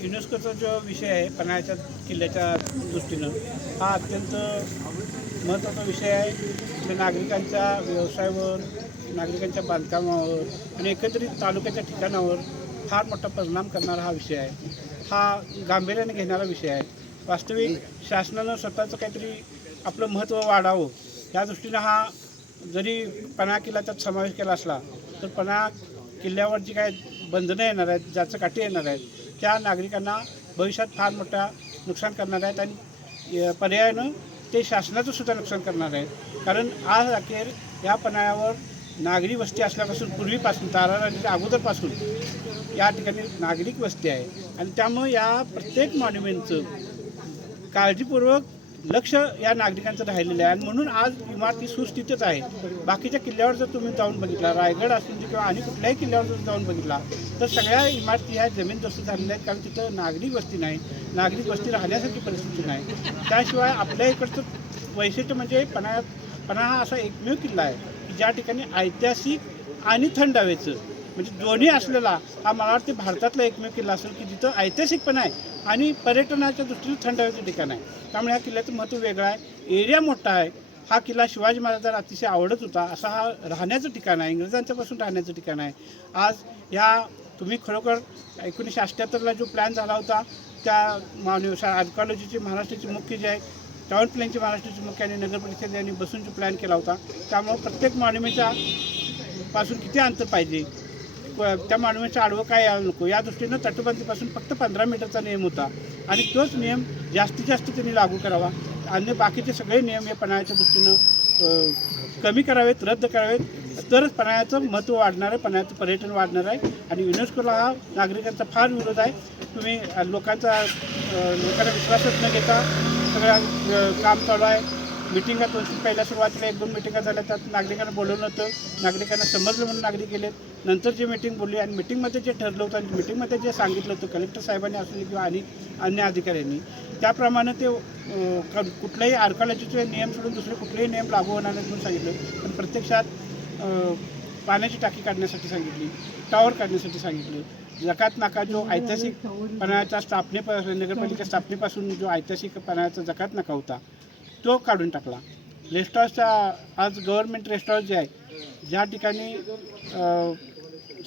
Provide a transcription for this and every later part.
युनेस्कोचा जो विषय आहे पन्हाळ्याच्या किल्ल्याच्या दृष्टीनं हा अत्यंत महत्त्वाचा विषय आहे. म्हणजे नागरिकांच्या व्यवसायावर नागरिकांच्या बांधकामावर आणि एकत्रित तालुक्याच्या ठिकाणावर फार मोठा परिणाम करणारा हा विषय आहे. हा गांभीर्याने घेणारा विषय आहे. वास्तविक शासनानं स्वतःचं काहीतरी आपलं महत्त्व वाढावं या दृष्टीनं हा जरी पन्हाळा किल्ला त्यात समावेश केला असला तर पन्हाळा किल्ल्यावर जी काय बंधनं येणार आहेत ज्याचं काठी येणार आहेत त्या नागरिकांना भविष्यात फार मोठा नुकसान करणार आहेत आणि पर्यायानं ते शासनाचं सुद्धा नुकसान करणार आहेत. कारण आज अखेर या पन्हाळ्यावर नागरी वस्ती असल्यापासून पूर्वीपासून ताराराणीच्या अगोदरपासून या ठिकाणी नागरिक वस्ती आहे. आणि त्यामुळं या प्रत्येक मॉन्युमेंटचं काळजीपूर्वक लक्ष या नागरिकांचं राहिलेलं आहे. आणि म्हणून आज इमारती सुस्थितीच आहे. बाकीच्या किल्ल्यावर जर तुम्ही जाऊन बघितला रायगड असून किंवा आणि कुठल्याही किल्ल्यावर जर जाऊन बघितला तर सगळ्या इमारती ह्या जमीन जस्त झालेल्या आहेत कारण तिथं नागरिक वस्ती नाही. नागरिक वस्ती राहण्यासारखी परिस्थिती नाही. त्याशिवाय आपल्या इकडचं वैशिष्ट्य म्हणजे पन्हा पन्हा हा असा एकमेव किल्ला आहे की ज्या ठिकाणी ऐतिहासिक आणि थंड हवेचं म्हणजे दोन्ही असलेला हा मला वाटते भारतातला एकमेव किल्ला असेल की जिथं ऐतिहासिक पण आहे आणि पर्यटनाच्या दृष्टीने थंड हवेचं ठिकाण आहे. त्यामुळे ह्या किल्ल्याचं महत्त्व वेगळं आहे. एरिया मोठा आहे. हा किल्ला शिवाजी महाराजांना अतिशय आवडत होता. असा हा राहण्याचं ठिकाण आहे. इंग्रजांच्यापासून राहण्याचं ठिकाण आहे. आज ह्या तुम्ही खरोखर एकोणीसशे अठ्ठ्याहत्तरला जो प्लॅन झाला होता त्या मानव आर्कॉलॉजीची महाराष्ट्राची मुख्य जे आहे टाउन प्लॅनची महाराष्ट्राची मुख्य आणि नगर परिषद यांनी बसून जो प्लॅन केला होता त्यामुळं प्रत्येक मॉन्युमेंटच्या पासून किती अंतर पाहिजे? त्या मानवाच्या आडवं काय यायला नको. या दृष्टीनं तटबंदीपासून फक्त पंधरा मीटरचा नियम होता. आणि तोच नियम जास्तीत जास्त त्यांनी लागू करावा. अन्य बाकीचे सगळे नियम हे पन्हाळ्याच्या दृष्टीनं कमी करावेत रद्द करावेत. तरच पन्हाळ्याचं महत्त्व वाढणार आहे पन्हाळ्याचं पर्यटन वाढणार आहे. आणि युनेस्कोला हा नागरिकांचा फार विरोध आहे. तुम्ही लोकांचा लोकांना विश्वासच न घेता सगळ्या काम चालू आहे. मिटिंगा दोन पहिल्या सुरुवातीला एक दोन मिटिंगा झाल्या. त्यात नागरिकांना बोलवलं होतं. नागरिकांना समजलं म्हणून नागरिक गेलेत. नंतर जे मिटिंग बोलली आणि मिटिंगमध्ये जे ठरलं होतं आणि मिटिंगमध्ये जे सांगितलं होतं कलेक्टर साहेबांनी असू दे किंवा आणि अन्य अधिकाऱ्यांनी त्याप्रमाणे ते कुठल्याही आर्कॉलॉजीचे नियम सोडून दुसरे कुठलेही नियम लागू होणार नाहीत म्हणून सांगितलं. पण प्रत्यक्षात पाण्याची टाकी काढण्यासाठी सांगितली. टॉवर काढण्यासाठी सांगितलं. जकात नाका जो ऐतिहासिक पणाच्या स्थापने नगरपालिका स्थापनेपासून जो ऐतिहासिक पणाचा जकात नाका होता. तो काढून टाकला. रेस्ट आज गव्हर्नमेंट रेस्ट हाऊस जे आहे ज्या ठिकाणी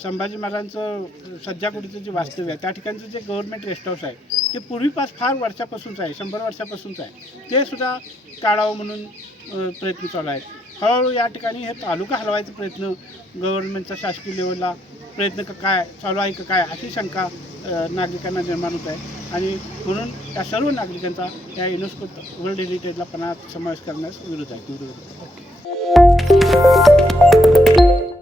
संभाजी महाराजांचं सज्जाकुटीचं जे वास्तव्य आहे त्या ठिकाणचं जे गव्हर्नमेंट रेस्ट हाऊस आहे ते पूर्वीपास फार वर्षापासूनचं आहे शंभर वर्षापासूनच आहे. ते सुद्धा काढावं म्हणून प्रयत्न चालू आहेत. हळूहळू या ठिकाणी हे तालुका हलवायचा प्रयत्न गव्हर्नमेंटचा शासकीय लेवलला प्रयत्न का काय चालू आहे का काय अशी शंका नागरिकांना निर्माण होत आहे. आणि म्हणून या सर्व नागरिकांचा या युनेस्को वर्ल्ड हेरिटेजला पणा समावेश करण्यास विरोध आहे. विरोध आहे